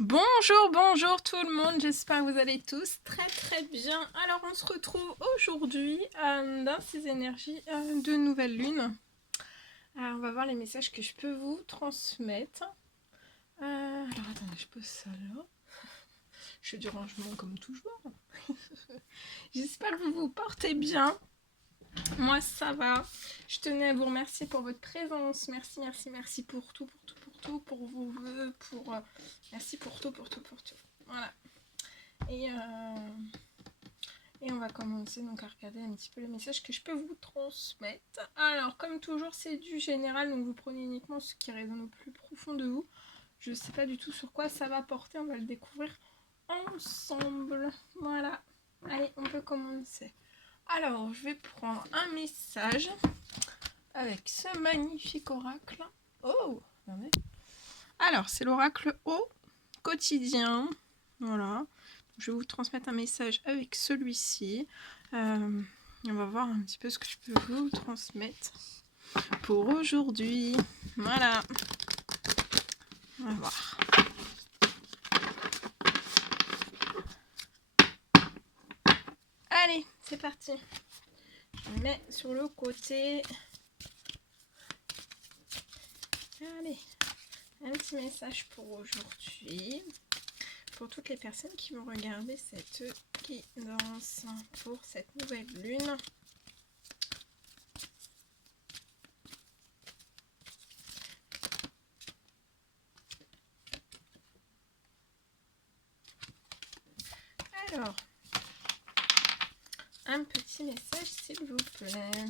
Bonjour, bonjour tout le monde, j'espère que vous allez tous très bien. Alors on se retrouve aujourd'hui dans ces énergies de nouvelle lune. Alors on va voir les messages que je peux vous transmettre. Alors attendez, je pose ça là. Je fais du rangement comme toujours. J'espère que vous vous portez bien. Moi ça va. Je tenais à vous remercier pour votre présence. Merci pour tout, pour vos vœux, pour... merci pour tout. Voilà. Et, on va commencer donc à regarder un petit peu les messages que je peux vous transmettre. Alors, comme toujours, c'est du général, donc vous prenez uniquement ce qui résonne au plus profond de vous. Je ne sais pas du tout sur quoi ça va porter, on va le découvrir ensemble. Voilà. Allez, on peut commencer. Alors, je vais prendre un message avec ce magnifique oracle. Oh, attendez. Alors, c'est l'oracle au quotidien. Voilà. Je vais vous transmettre un message avec celui-ci. On va voir un petit peu ce que je peux vous transmettre pour aujourd'hui. Voilà. On va voir. Allez, c'est parti. Je me mets sur le côté. Allez, un petit message pour aujourd'hui. Pour toutes les personnes qui vont regarder cette guidance pour cette nouvelle lune. Alors, un petit message s'il vous plaît.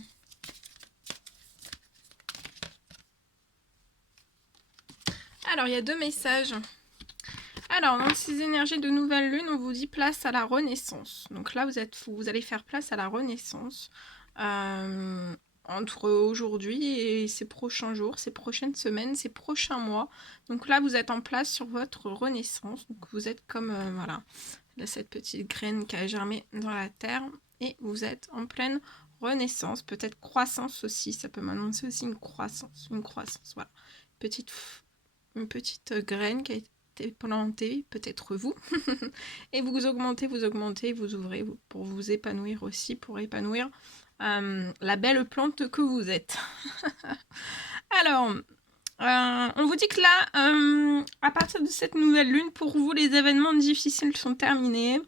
Alors, il y a deux messages. Alors, dans ces énergies de nouvelle lune, on vous dit place à la renaissance. Donc là, vous allez faire place à la renaissance entre aujourd'hui et ces prochains jours, ces prochaines semaines, ces prochains mois. Donc là, vous êtes en place sur votre renaissance. Donc vous êtes comme, voilà, là, cette petite graine qui a germé dans la terre. Et vous êtes en pleine renaissance, peut-être croissance aussi. Ça peut m'annoncer aussi une croissance, voilà. Une petite graine qui a été planter, peut-être vous, et vous augmentez, vous ouvrez pour vous épanouir aussi, pour épanouir la belle plante que vous êtes. Alors, on vous dit que là, à partir de cette nouvelle lune, pour vous, les événements difficiles sont terminés.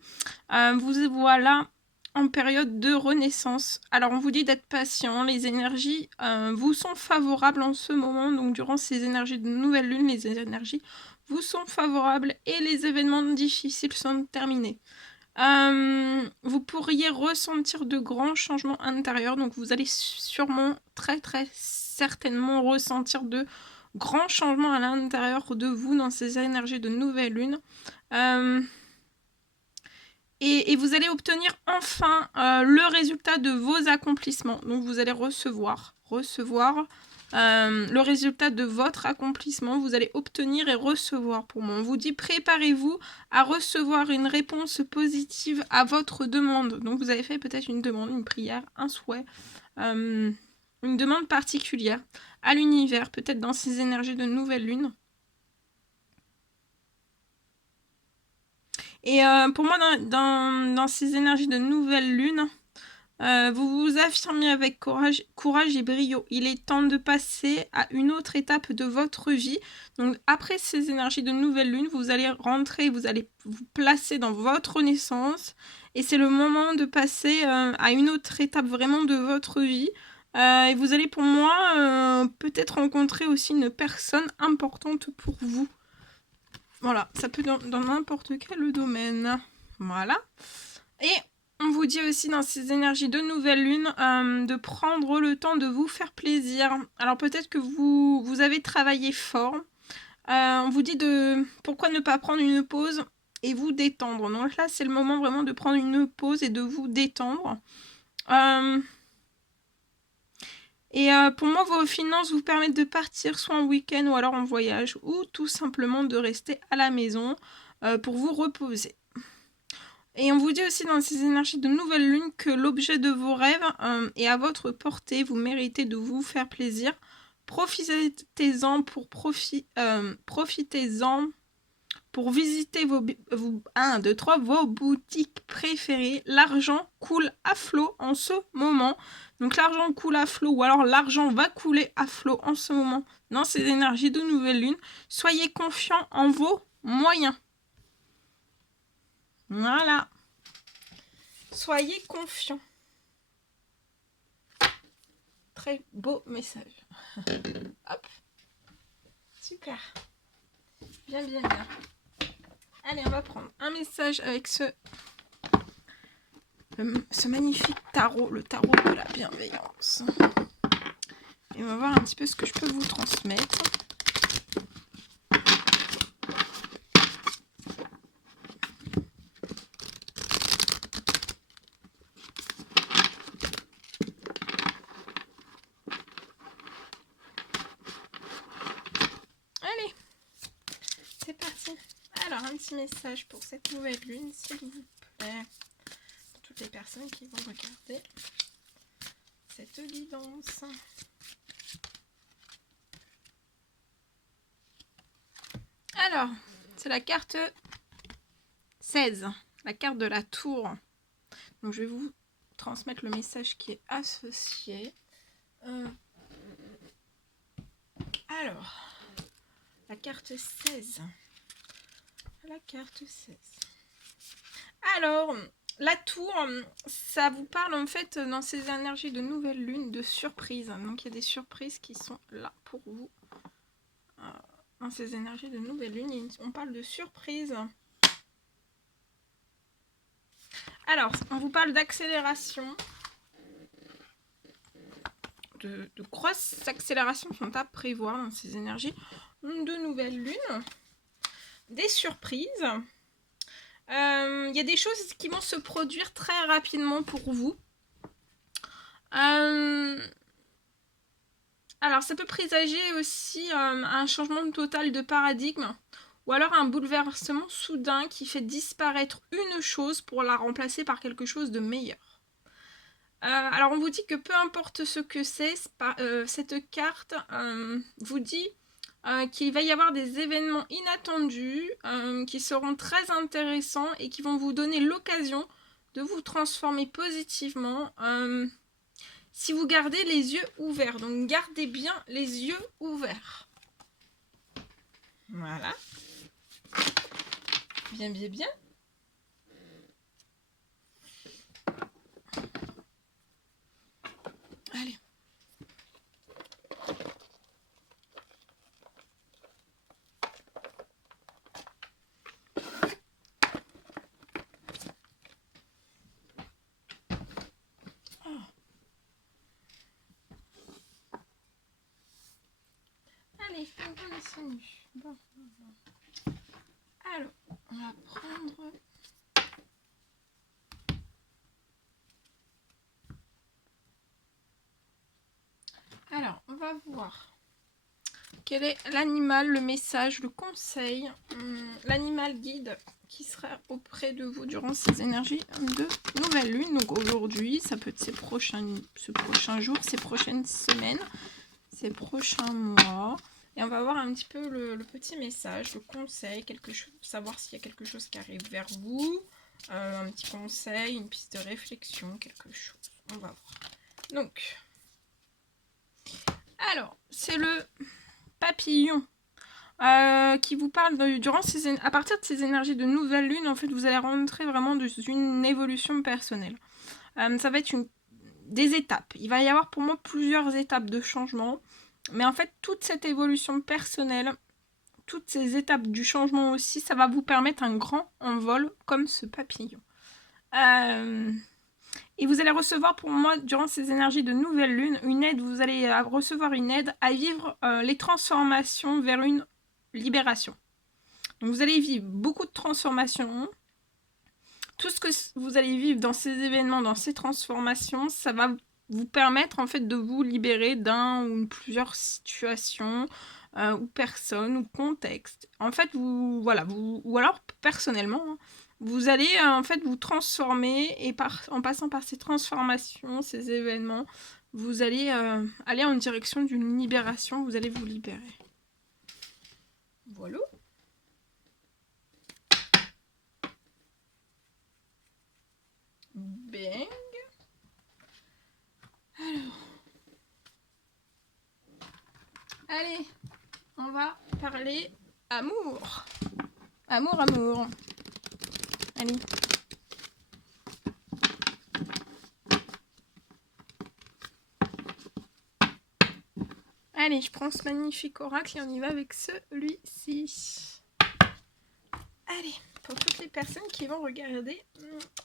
Vous voilà en période de renaissance. Alors, on vous dit d'être patient. Les énergies vous sont favorables en ce moment. Donc, durant ces énergies de nouvelle lune, les énergies vous sont favorables et les événements difficiles sont terminés. Vous pourriez ressentir de grands changements intérieurs. Donc, vous allez sûrement, très certainement ressentir de grands changements à l'intérieur de vous dans ces énergies de nouvelle lune. Et vous allez obtenir enfin le résultat de vos accomplissements. Donc vous allez recevoir le résultat de votre accomplissement. Vous allez obtenir et recevoir pour moi. On vous dit préparez-vous à recevoir une réponse positive à votre demande. Donc vous avez fait peut-être une demande, une prière, un souhait, une demande particulière à l'univers, peut-être dans ces énergies de nouvelle lune. Et pour moi, dans ces énergies de nouvelle lune, vous vous affirmez avec courage et brio. Il est temps de passer à une autre étape de votre vie. Donc après ces énergies de nouvelle lune, vous allez rentrer, vous allez vous placer dans votre renaissance. Et c'est le moment de passer à une autre étape vraiment de votre vie. Et vous allez pour moi peut-être rencontrer aussi une personne importante pour vous. Voilà, ça peut dans n'importe quel domaine. Voilà. Et on vous dit aussi dans ces énergies de nouvelle lune de prendre le temps de vous faire plaisir. Alors peut-être que vous avez travaillé fort. On vous dit de pourquoi ne pas prendre une pause et vous détendre. Donc là, c'est le moment vraiment de prendre une pause et de vous détendre. Et pour moi, vos finances vous permettent de partir soit en week-end ou alors en voyage ou tout simplement de rester à la maison pour vous reposer. Et on vous dit aussi dans ces énergies de nouvelle lune que l'objet de vos rêves est à votre portée. Vous méritez de vous faire plaisir. Profitez-en pour visiter vos boutiques préférées. L'argent coule à flot en ce moment. Donc l'argent coule à flot ou alors l'argent va couler à flot en ce moment dans ces énergies de nouvelle lune. Soyez confiants en vos moyens. Voilà. Soyez confiants. Très beau message. Hop. Super. Bien, bien, bien. Allez, on va prendre un message avec ce magnifique tarot, le tarot de la bienveillance. Et on va voir un petit peu ce que je peux vous transmettre. Allez, c'est parti. Alors, un petit message pour cette nouvelle lune, s'il vous plaît. Pour toutes les personnes qui vont regarder cette guidance. Alors, c'est la carte 16, la carte de la tour. Donc, je vais vous transmettre le message qui est associé. Alors, la carte 16. La carte 16. Alors, la tour, ça vous parle en fait dans ces énergies de nouvelle lune de surprise. Donc, il y a des surprises qui sont là pour vous. Dans ces énergies de nouvelle lune, on parle de surprise. Alors, on vous parle d'accélération. De grosses accélérations sont à prévoir dans ces énergies de nouvelle lune. Des surprises. Il y a des choses qui vont se produire très rapidement pour vous. Alors, ça peut présager aussi un changement total de paradigme ou alors un bouleversement soudain qui fait disparaître une chose pour la remplacer par quelque chose de meilleur. Alors, on vous dit que peu importe ce que c'est, cette carte vous dit qu'il va y avoir des événements inattendus qui seront très intéressants et qui vont vous donner l'occasion de vous transformer positivement si vous gardez les yeux ouverts. Donc, gardez bien les yeux ouverts. Voilà. Bien, bien, bien. Allez. Allez, on continue. Bon. Alors, on va prendre... Alors, on va voir quel est l'animal, le message, le conseil, l'animal guide qui sera auprès de vous durant ces énergies de nouvelle lune. Donc aujourd'hui, ça peut être ce prochain jour, ces prochaines semaines, ces prochains mois. Et on va voir un petit peu le petit message, le conseil, quelque chose, savoir s'il y a quelque chose qui arrive vers vous, un petit conseil, une piste de réflexion, quelque chose. On va voir. Donc, alors, c'est le papillon qui vous parle à partir de ces énergies de nouvelle lune. En fait, vous allez rentrer vraiment dans une évolution personnelle. Ça va être des étapes. Il va y avoir pour moi plusieurs étapes de changement. Mais en fait, toute cette évolution personnelle, toutes ces étapes du changement aussi, ça va vous permettre un grand envol comme ce papillon. Et vous allez recevoir pour moi, durant ces énergies de nouvelle lune, une aide. Vous allez recevoir une aide à vivre les transformations vers une libération. Donc vous allez vivre beaucoup de transformations. Tout ce que vous allez vivre dans ces événements, dans ces transformations, ça va vous permettre en fait de vous libérer d'un ou plusieurs situations ou personnes ou contextes. En fait, ou alors personnellement, vous allez en fait vous transformer et en passant par ces transformations, ces événements, vous allez aller en direction d'une libération. Vous allez vous libérer. Voilà. Allez, on va parler amour. Amour, amour. Allez. Allez, je prends ce magnifique oracle et on y va avec celui-ci. Allez, pour toutes les personnes qui vont regarder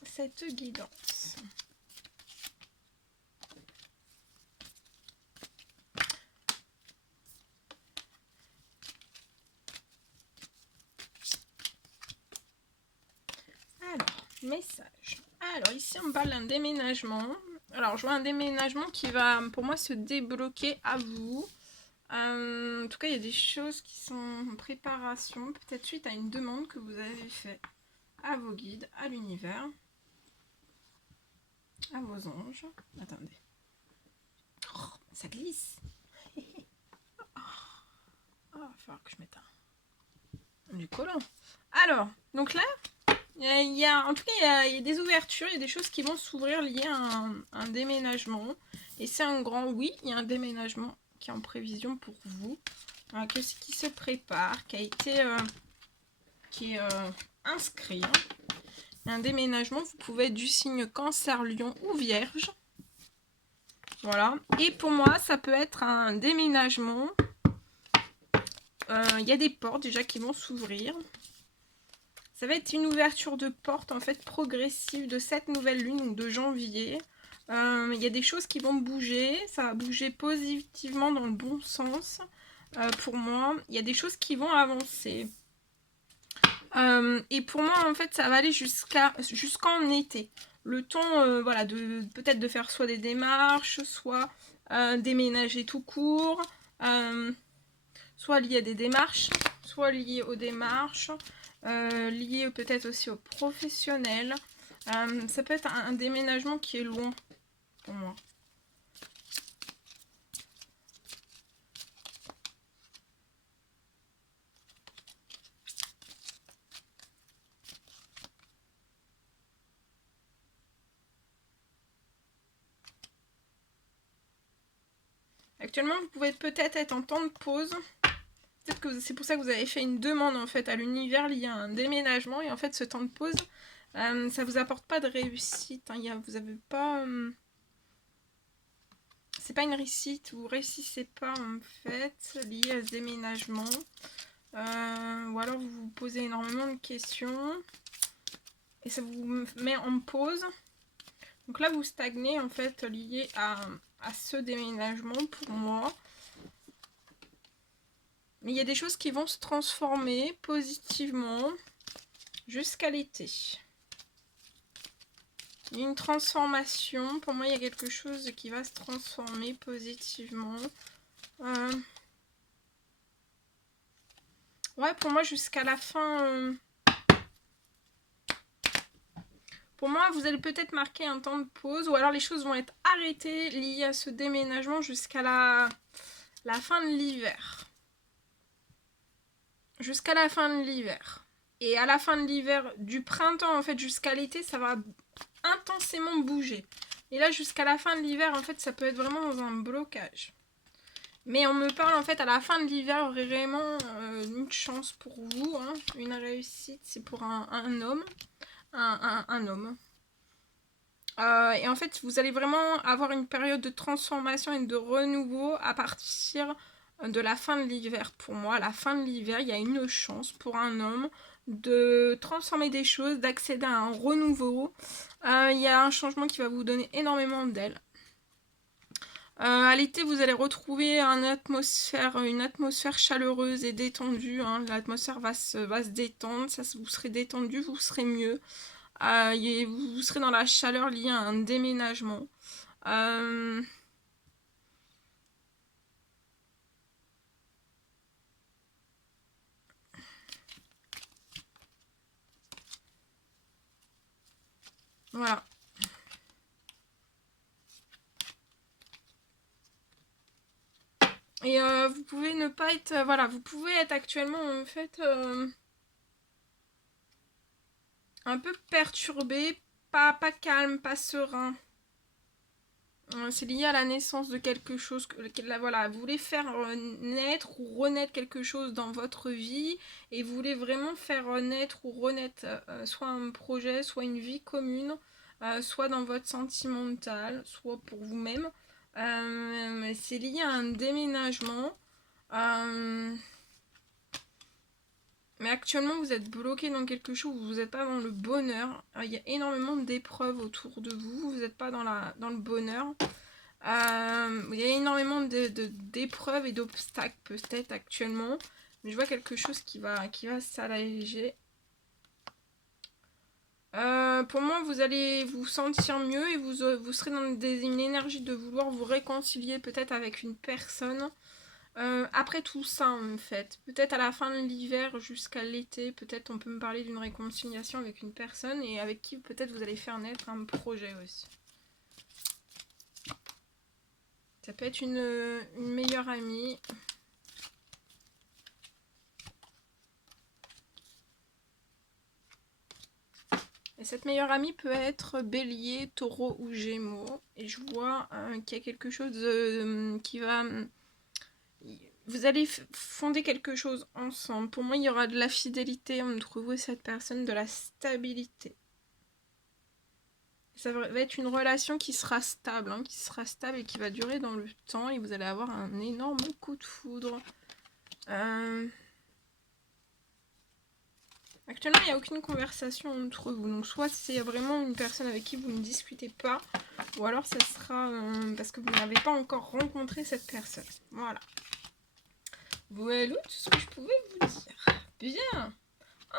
cette guidance. Alors, message. Alors, ici, on parle d'un déménagement. Alors, je vois un déménagement qui va, pour moi, se débloquer à vous. En tout cas, il y a des choses qui sont en préparation, peut-être suite à une demande que vous avez faite à vos guides, à l'univers, à vos anges. Attendez. Oh, ça glisse. Oh, il va falloir que je mette du collant. Alors, donc là, en tout cas, il y a des ouvertures, il y a des choses qui vont s'ouvrir liées à un déménagement. Et c'est un grand oui, il y a un déménagement qui est en prévision pour vous, qui se prépare, qui est inscrit. Un déménagement, vous pouvez être du signe Cancer, Lion ou Vierge. Voilà. Et pour moi, ça peut être un déménagement. Il y a des portes déjà qui vont s'ouvrir. Ça va être une ouverture de porte en fait progressive de cette nouvelle lune, donc de janvier. Il y a des choses qui vont bouger, ça va bouger positivement dans le bon sens pour moi. Il y a des choses qui vont avancer. Et pour moi, en fait, ça va aller jusqu'en été. Le temps, voilà, peut-être de faire soit des démarches, soit déménager tout court, soit lié à des démarches, soit lié aux démarches, lié peut-être aussi aux professionnels. Ça peut être un déménagement qui est loin pour moi. Actuellement, vous pouvez peut-être être en temps de pause. Peut-être que c'est pour ça que vous avez fait une demande en fait à l'univers liée à un déménagement. Et en fait, ce temps de pause, ça vous apporte pas de réussite. Hein. Vous avez pas... c'est pas une réussite, vous réussissez pas en fait, lié à ce déménagement. Ou alors vous vous posez énormément de questions. Et ça vous met en pause. Donc là, vous stagnez en fait lié à ce déménagement pour moi. Mais il y a des choses qui vont se transformer positivement jusqu'à l'été. Il y a une transformation. Pour moi, il y a quelque chose qui va se transformer positivement. Ouais, pour moi, jusqu'à la fin... Pour moi, vous allez peut-être marquer un temps de pause. Ou alors les choses vont être arrêtées liées à ce déménagement jusqu'à la fin de l'hiver. Jusqu'à la fin de l'hiver. Et à la fin de l'hiver, du printemps en fait jusqu'à l'été, ça va intensément bouger. Et là, jusqu'à la fin de l'hiver, en fait, ça peut être vraiment dans un blocage. Mais on me parle, en fait, à la fin de l'hiver, vraiment une chance pour vous. Hein, une réussite, c'est pour un homme. Un homme. Et en fait, vous allez vraiment avoir une période de transformation et de renouveau à partir de la fin de l'hiver. Pour moi, à la fin de l'hiver, il y a une chance pour un homme de transformer des choses, d'accéder à un renouveau. Il y a un changement qui va vous donner énormément d'aile. À l'été, vous allez retrouver une atmosphère chaleureuse et détendue. Hein. L'atmosphère va se détendre, vous serez détendu, vous serez mieux. Vous serez dans la chaleur liée à un déménagement. Voilà. Et vous pouvez ne pas être... voilà, vous pouvez être actuellement en fait un peu perturbé, pas calme, pas serein. C'est lié à la naissance de quelque chose. Voilà, vous voulez faire naître ou renaître quelque chose dans votre vie. Et vous voulez vraiment faire naître ou renaître soit un projet, soit une vie commune. Soit dans votre sentimental, soit pour vous-même. C'est lié à un déménagement. Mais actuellement, vous êtes bloqué dans quelque chose, vous n'êtes pas dans le bonheur. Il y a énormément d'épreuves autour de vous, vous n'êtes pas dans le bonheur. Il y a énormément d'épreuves et d'obstacles peut-être actuellement. Mais je vois quelque chose qui va s'alléger. Pour moi, vous allez vous sentir mieux et vous serez dans une énergie de vouloir vous réconcilier peut-être avec une personne. Après tout ça, en fait, peut-être à la fin de l'hiver jusqu'à l'été, peut-être on peut me parler d'une réconciliation avec une personne et avec qui peut-être vous allez faire naître un projet aussi. Ça peut être une meilleure amie. Et cette meilleure amie peut être Bélier, Taureau ou Gémeaux. Et je vois qu'il y a quelque chose qui va... Vous allez fonder quelque chose ensemble. Pour moi, il y aura de la fidélité entre vous et cette personne, de la stabilité. Ça va être une relation qui sera stable, et qui va durer dans le temps. Et vous allez avoir un énorme coup de foudre. Actuellement, il n'y a aucune conversation entre vous. Donc, soit c'est vraiment une personne avec qui vous ne discutez pas, ou alors ça sera parce que vous n'avez pas encore rencontré cette personne. Voilà. Voilà tout ce que je pouvais vous dire. Bien.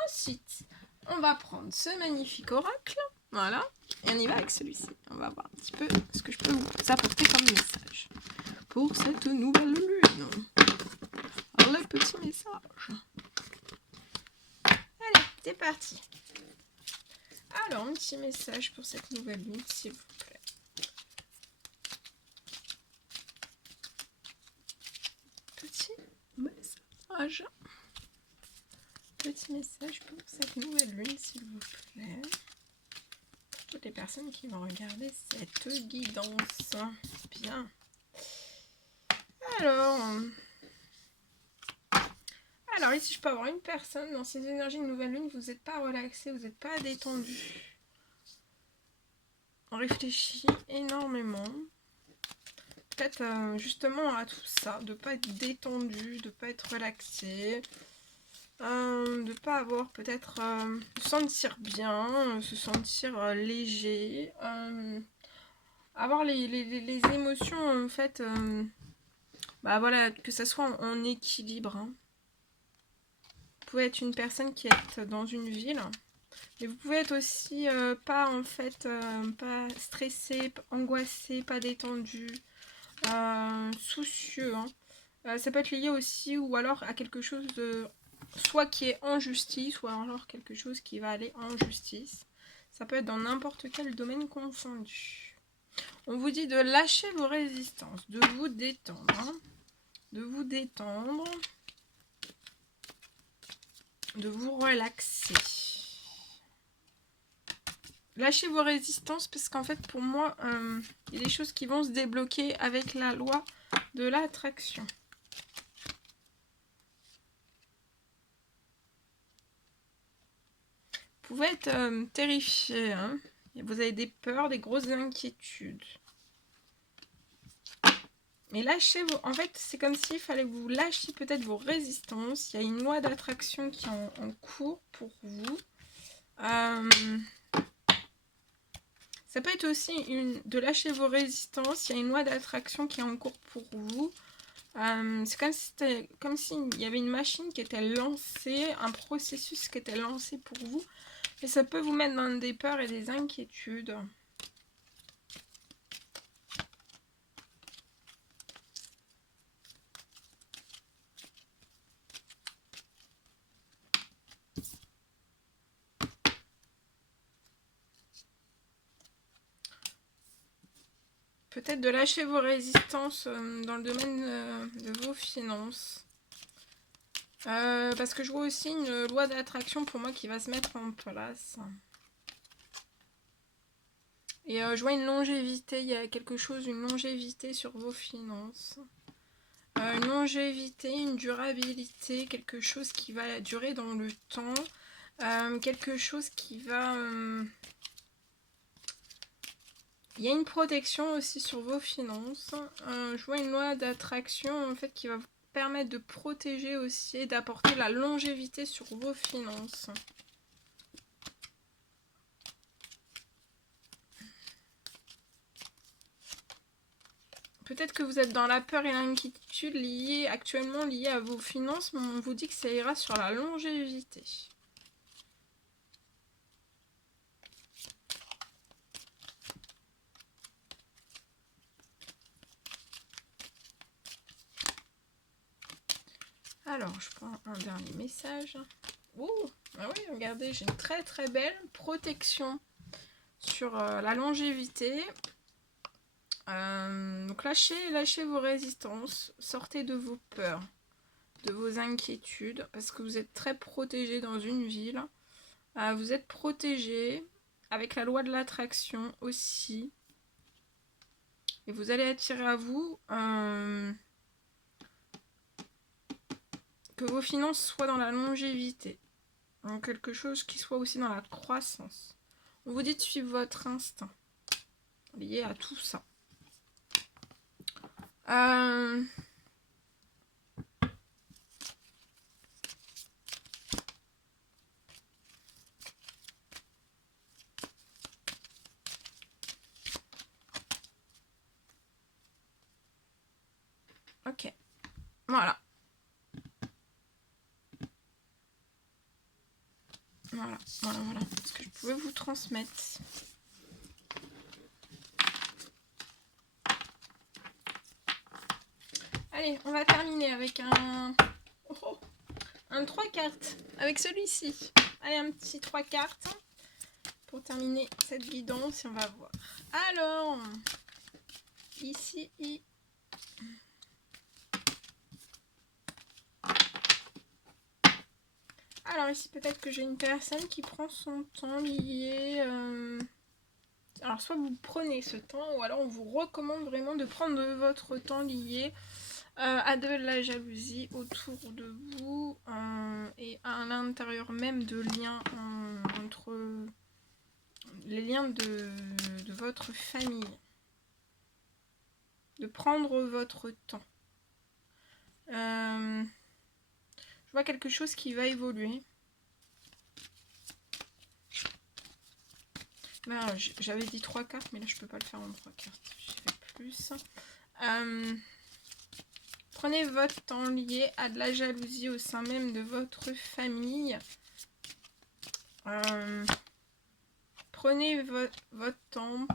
Ensuite, on va prendre ce magnifique oracle. Voilà. Et on y va avec celui-ci. On va voir un petit peu ce que je peux vous apporter comme message pour cette nouvelle lune. Alors, le petit message. Allez, c'est parti. Alors, un petit message pour cette nouvelle lune, s'il vous plaît. Petit message. Petit message pour cette nouvelle lune, s'il vous plaît. Pour toutes les personnes qui vont regarder cette guidance. Bien. Alors ici, je peux avoir une personne dans ces énergies de nouvelle lune, vous n'êtes pas relaxé, vous n'êtes pas détendu. On réfléchit énormément. Peut-être justement à tout ça, de ne pas être détendu, de ne pas être relaxé. De ne pas avoir peut-être se sentir bien, se sentir léger. Avoir les émotions en fait, bah voilà, que ça soit en équilibre. Hein. Vous pouvez être une personne qui est dans une ville, mais vous pouvez être aussi pas en fait, pas stressé, angoissé, pas détendu, soucieux. Hein. Ça peut être lié aussi ou alors à quelque chose de soit qui est en justice ou alors quelque chose qui va aller en justice. Ça peut être dans n'importe quel domaine confondu. On vous dit de lâcher vos résistances, de vous détendre. Hein. De vous détendre. De vous relaxer. Lâchez vos résistances parce qu'en fait pour moi il y a des choses qui vont se débloquer avec la loi de l'attraction. Vous pouvez être terrifié, hein. Vous avez des peurs, des grosses inquiétudes. Mais lâchez vos... En fait, c'est comme s'il fallait que vous lâchiez peut-être vos résistances. Il y a une loi d'attraction qui est en cours pour vous. Ça peut être aussi de lâcher vos résistances. Il y a une loi d'attraction qui est en cours pour vous. C'est comme s'il y avait une machine qui était lancée, un processus qui était lancé pour vous. Et ça peut vous mettre dans des peurs et des inquiétudes. Peut-être de lâcher vos résistances dans le domaine de vos finances. Parce que je vois aussi une loi d'attraction pour moi qui va se mettre en place. Et je vois une longévité, il y a quelque chose, une longévité sur vos finances. Une longévité, une durabilité, quelque chose qui va durer dans le temps. Quelque chose qui va... Il y a une protection aussi sur vos finances. Je vois une loi d'attraction en fait qui va vous permettre de protéger aussi et d'apporter la longévité sur vos finances. Peut-être que vous êtes dans la peur et l'inquiétude actuellement liée à vos finances, mais on vous dit que ça ira sur la longévité. Alors, je prends un dernier message. Ouh, ah oui, regardez, j'ai une très très belle protection sur la longévité. Donc lâchez vos résistances, sortez de vos peurs, de vos inquiétudes, parce que vous êtes très protégé dans une ville. Vous êtes protégé avec la loi de l'attraction aussi. Et vous allez attirer à vous que vos finances soient dans la longévité. Donc quelque chose qui soit aussi dans la croissance. On vous dit de suivre votre instinct lié à tout ça. Ok. Voilà. Voilà. Ce que je pouvais vous transmettre. Allez, on va terminer avec un 3 cartes. Avec celui-ci. Allez, un petit 3 cartes. Pour terminer cette guidance, on va voir. Alors, ici, alors ici peut-être que j'ai une personne qui prend son temps lié. Alors soit vous prenez ce temps, ou alors on vous recommande vraiment de prendre votre temps lié à de la jalousie autour de vous et à l'intérieur même de liens entre les liens de votre famille. De prendre votre temps. Je vois quelque chose qui va évoluer. J'avais dit 3 cartes, mais là je peux pas le faire en 3 cartes. J'ai fait plus. Prenez votre temps lié à de la jalousie au sein même de votre famille. Prenez votre temps.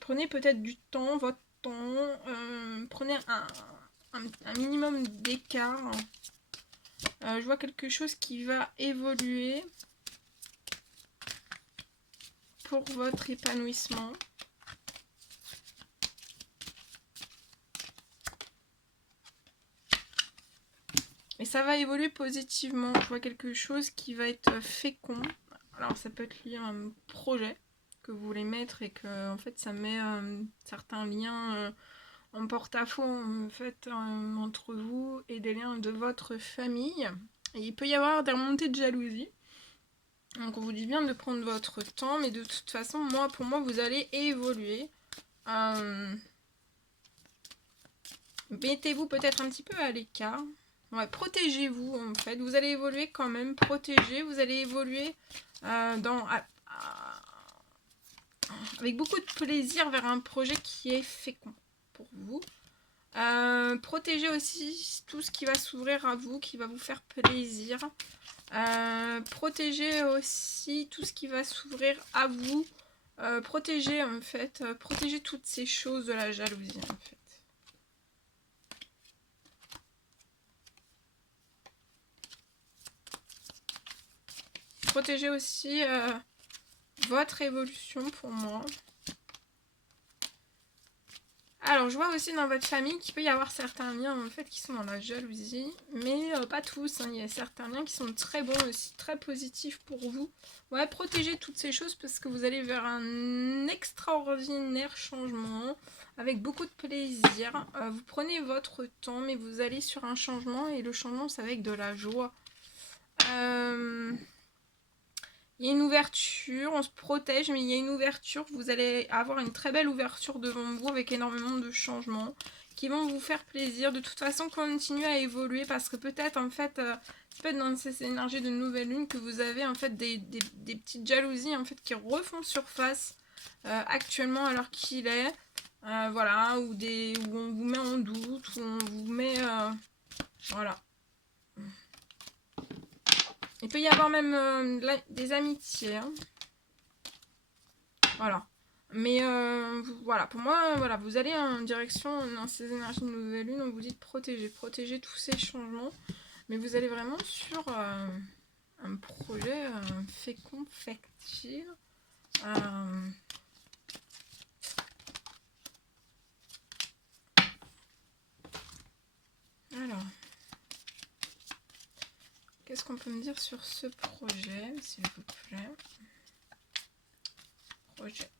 Prenez peut-être du temps, votre temps. Prenez un minimum d'écart. Je vois quelque chose qui va évoluer pour votre épanouissement. Et ça va évoluer positivement. Je vois quelque chose qui va être fécond. Alors ça peut être lié à un projet que vous voulez mettre et que en fait ça met certains liens en porte-à-faux en fait entre vous et des liens de votre famille. Et il peut y avoir des remontées de jalousie. Donc on vous dit bien de prendre votre temps, mais de toute façon, pour moi, vous allez évoluer. Mettez-vous peut-être un petit peu à l'écart. Ouais, protégez-vous en fait. Vous allez évoluer quand même, protégez. Vous allez évoluer avec beaucoup de plaisir vers un projet qui est fécond pour vous. Protégez aussi tout ce qui va s'ouvrir à vous, qui va vous faire plaisir. Protégez aussi tout ce qui va s'ouvrir à vous. Protégez en fait, protégez toutes ces choses de la jalousie en fait. Protégez aussi votre évolution pour moi. Alors, je vois aussi dans votre famille qu'il peut y avoir certains liens en fait qui sont dans la jalousie, mais pas tous. Hein. Il y a certains liens qui sont très bons aussi, très positifs pour vous. Ouais, protégez toutes ces choses parce que vous allez vers un extraordinaire changement avec beaucoup de plaisir. Vous prenez votre temps, mais vous allez sur un changement et le changement, c'est avec de la joie. Il y a une ouverture, on se protège, mais il y a une ouverture. Vous allez avoir une très belle ouverture devant vous avec énormément de changements qui vont vous faire plaisir. De toute façon, continuez à évoluer parce que peut-être, en fait, c'est peut-être dans ces énergies de nouvelle lune que vous avez, en fait, des petites jalousies, en fait, qui refont surface actuellement alors qu'il est. Voilà, où on vous met en doute, où on vous met... voilà. Il peut y avoir même des amitiés. Hein. Voilà. Mais voilà, pour moi, voilà, vous allez en direction dans ces énergies de nouvelle lune, on vous dit de protéger tous ces changements. Mais vous allez vraiment sur un projet fécond, fertile. Alors, qu'est-ce qu'on peut me dire sur ce projet, s'il vous plaît? Projet.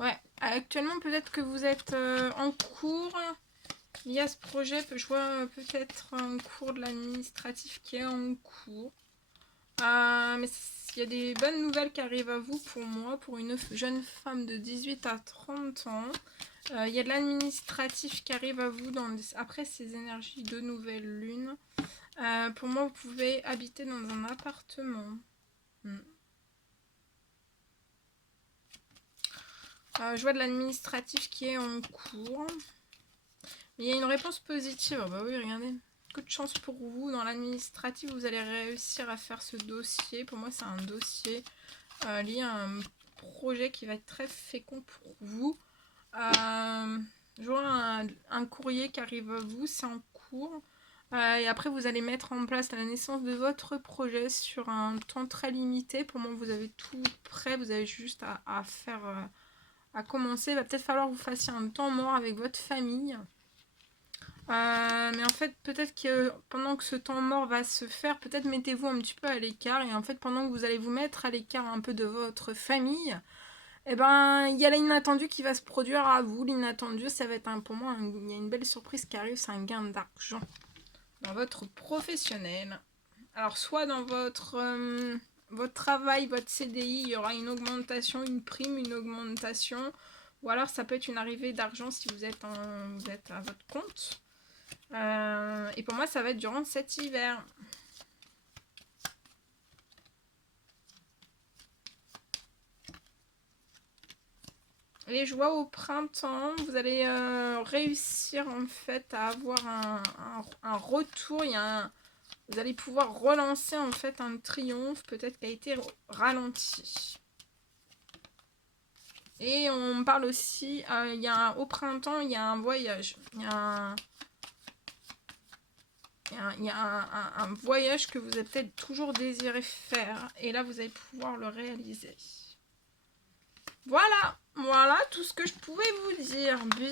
Ouais, actuellement peut-être que vous êtes en cours. Il y a ce projet, je vois peut-être un cours de l'administratif qui est en cours. Mais il y a des bonnes nouvelles qui arrivent à vous pour moi, pour une jeune femme de 18 à 30 ans. Il y a de l'administratif qui arrive à vous après ces énergies de nouvelle lune. Pour moi, vous pouvez habiter dans un appartement. Je vois de l'administratif qui est en cours. Mais il y a une réponse positive. Oh bah oui, regardez. Coup de chance pour vous. Dans l'administratif, vous allez réussir à faire ce dossier. Pour moi, c'est un dossier lié à un projet qui va être très fécond pour vous. Je vois un courrier qui arrive à vous. C'est en cours. Et après, vous allez mettre en place la naissance de votre projet sur un temps très limité. Pour moi, vous avez tout prêt. Vous avez juste à faire... à commencer. Il va peut-être falloir que vous fassiez un temps mort avec votre famille. Mais en fait, peut-être que pendant que ce temps mort va se faire, peut-être mettez-vous un petit peu à l'écart. Et en fait, pendant que vous allez vous mettre à l'écart un peu de votre famille, eh ben, il y a l'inattendu qui va se produire à vous. L'inattendu, ça va être pour moi, il y a une belle surprise qui arrive, c'est un gain d'argent dans votre professionnel. Alors, soit dans votre travail, votre CDI, il y aura une augmentation, une prime, une augmentation. Ou alors, ça peut être une arrivée d'argent si vous êtes à votre compte. Et pour moi, ça va être durant cet hiver. Et je vois au printemps, vous allez réussir en fait à avoir un retour. Vous allez pouvoir relancer en fait un triomphe peut-être qui a été ralenti. Et on parle aussi, au printemps, il y a un voyage. Il y a un voyage que vous avez peut-être toujours désiré faire. Et là, vous allez pouvoir le réaliser. Voilà tout ce que je pouvais vous dire. Bien.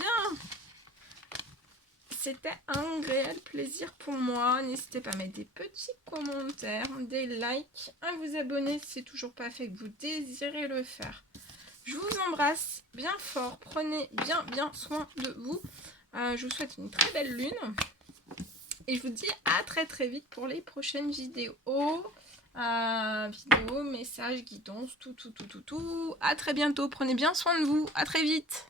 C'était un réel plaisir pour moi. N'hésitez pas à mettre des petits commentaires, des likes, à vous abonner si c'est toujours pas fait que vous désirez le faire. Je vous embrasse bien fort. Prenez bien soin de vous. Je vous souhaite une très belle lune. Et je vous dis à très vite pour les prochaines vidéos. Vidéos, messages, guidance, tout. À très bientôt. Prenez bien soin de vous. À très vite.